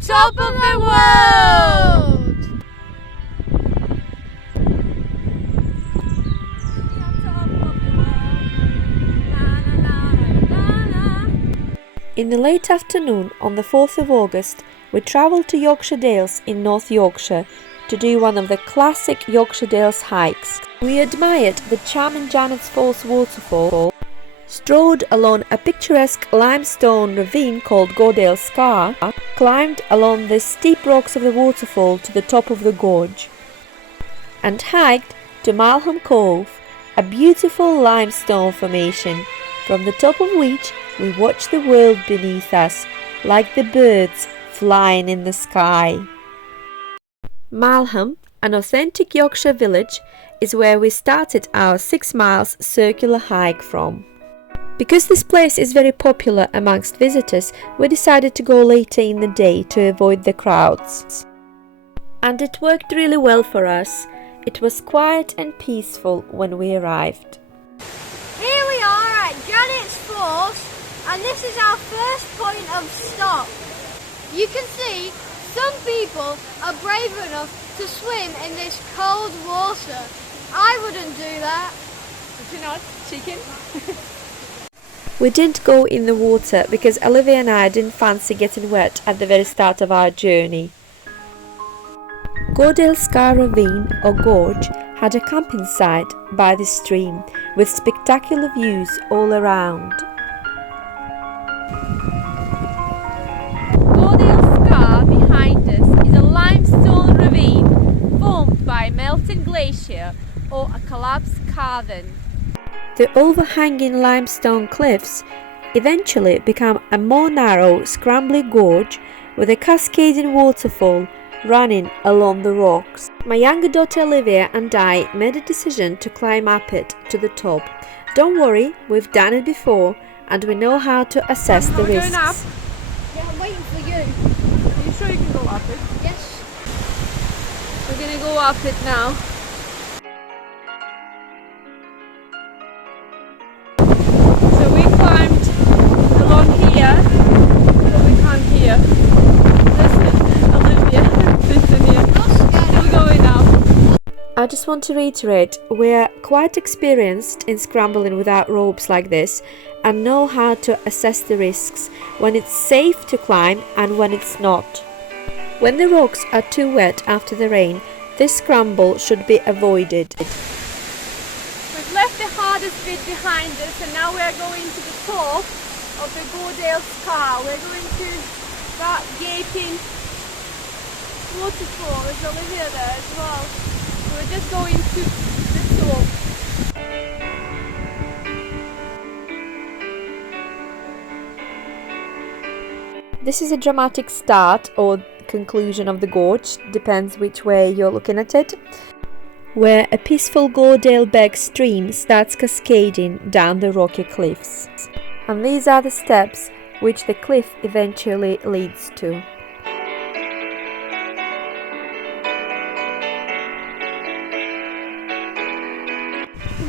top of the world! In the late afternoon on the 4th of August, we travelled to Yorkshire Dales in North Yorkshire to do one of the classic Yorkshire Dales hikes. We admired the charming Janet's Falls waterfall, strolled along a picturesque limestone ravine called Gordale Scar, climbed along the steep rocks of the waterfall to the top of the gorge, and hiked to Malham Cove, a beautiful limestone formation, from the top of which we watched the world beneath us, like the birds flying in the sky. Malham, an authentic Yorkshire village, is where we started our 6 miles circular hike from. Because this place is very popular amongst visitors, we decided to go later in the day to avoid the crowds. And it worked really well for us. It was quiet and peaceful when we arrived. Here we are at Janet's Falls, and this is our first point of stop. You can see some people are brave enough to swim in this cold water. I wouldn't do that. Would you not, chicken? We didn't go in the water because Olivia and I didn't fancy getting wet at the very start of our journey. Gordale Scar ravine or gorge had a camping site by the stream with spectacular views all around. Gordale Scar behind us is a limestone ravine formed by a melting glacier or a collapsed cavern. The overhanging limestone cliffs eventually become a more narrow, scrambly gorge with a cascading waterfall running along the rocks. My younger daughter Olivia and I made a decision to climb up it to the top. Don't worry, we've done it before and we know how to assess the risks. Going up? Yeah, I'm waiting for you. Are you sure you can go up it? Yes. We're going to go up it now. So we climbed along here, but we can't hear. Listen, Olivia, listen here. Still going up. I just want to reiterate, we're quite experienced in scrambling without ropes like this and know how to assess the risks, when it's safe to climb and when it's not. When the rocks are too wet after the rain, this scramble should be avoided. We've left the hardest bit behind us and now we're going to the top of the Gordale Scar. We're going to that gaping waterfall. There's Olivia there as well. So we're just going to the top. This is a dramatic start or conclusion of the gorge, depends which way you're looking at it, where a peaceful Gordale Beck stream starts cascading down the rocky cliffs. And these are the steps which the cliff eventually leads to.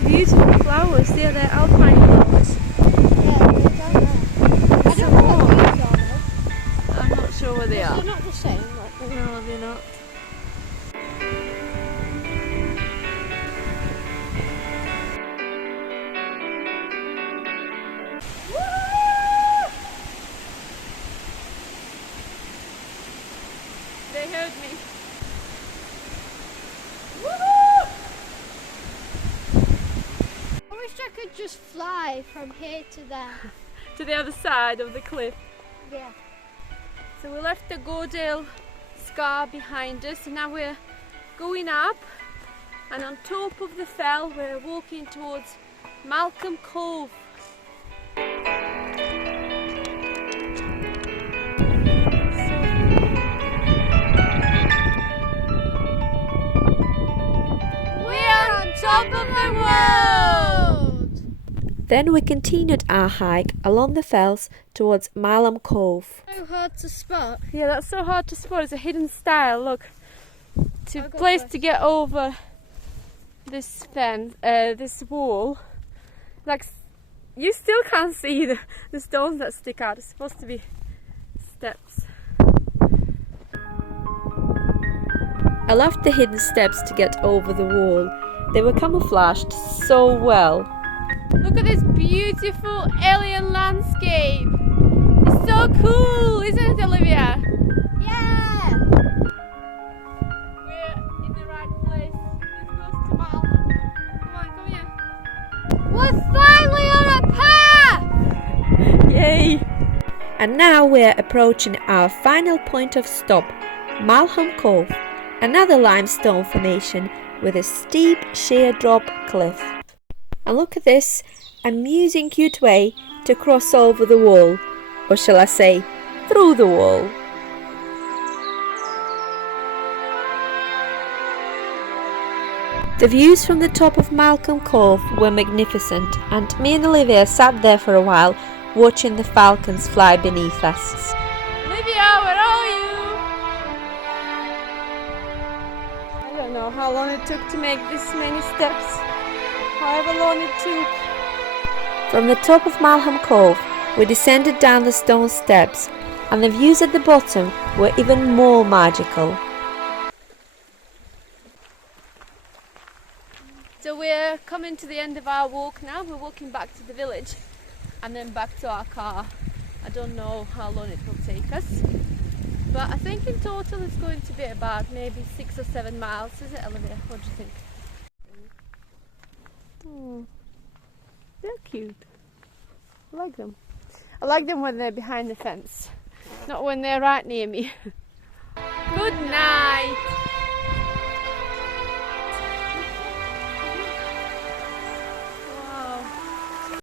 Beautiful flowers, they're alpine flowers. Yeah, they're down there. I don't know what these are though. I'm not sure where they are. They're not the same. Like, No, they're not. They heard me. I wish I could just fly from here to there. To the other side of the cliff. Yeah. So we left the Gordale Scar behind us and now we're going up, and on top of the fell we're walking towards Malham Cove. We're on top of the world! Then we continued our hike along the fells towards Malham Cove. So hard to spot. Yeah, that's so hard to spot. It's a hidden style. Look, I'll go place first. to get over this fence, this wall. Like you still can't see the stones that stick out. It's supposed to be steps. I loved the hidden steps to get over the wall. They were camouflaged so well. Look at this beautiful alien landscape. It's so cool, isn't it, Olivia? Yeah! We're in the right place. This goes to Malham. Come on, come here. We're finally on a path! Yay! And now we're approaching our final point of stop, Malham Cove, another limestone formation with a steep sheer drop cliff. And look at this amusing cute way to cross over the wall, or shall I say, through the wall. The views from the top of Malham Cove were magnificent, and me and Olivia sat there for a while watching the falcons fly beneath us. Olivia, where are you? I don't know how long it took to make this many steps. However long it took. From the top of Malham Cove, we descended down the stone steps, and the views at the bottom were even more magical. So we're coming to the end of our walk now. We're walking back to the village and then back to our car. I don't know how long it will take us, but I think in total it's going to be about maybe 6 or 7 miles. Is it, Olivia? What do you think? Oh, they're cute. I like them. I like them when they're behind the fence, not when they're right near me. Good night.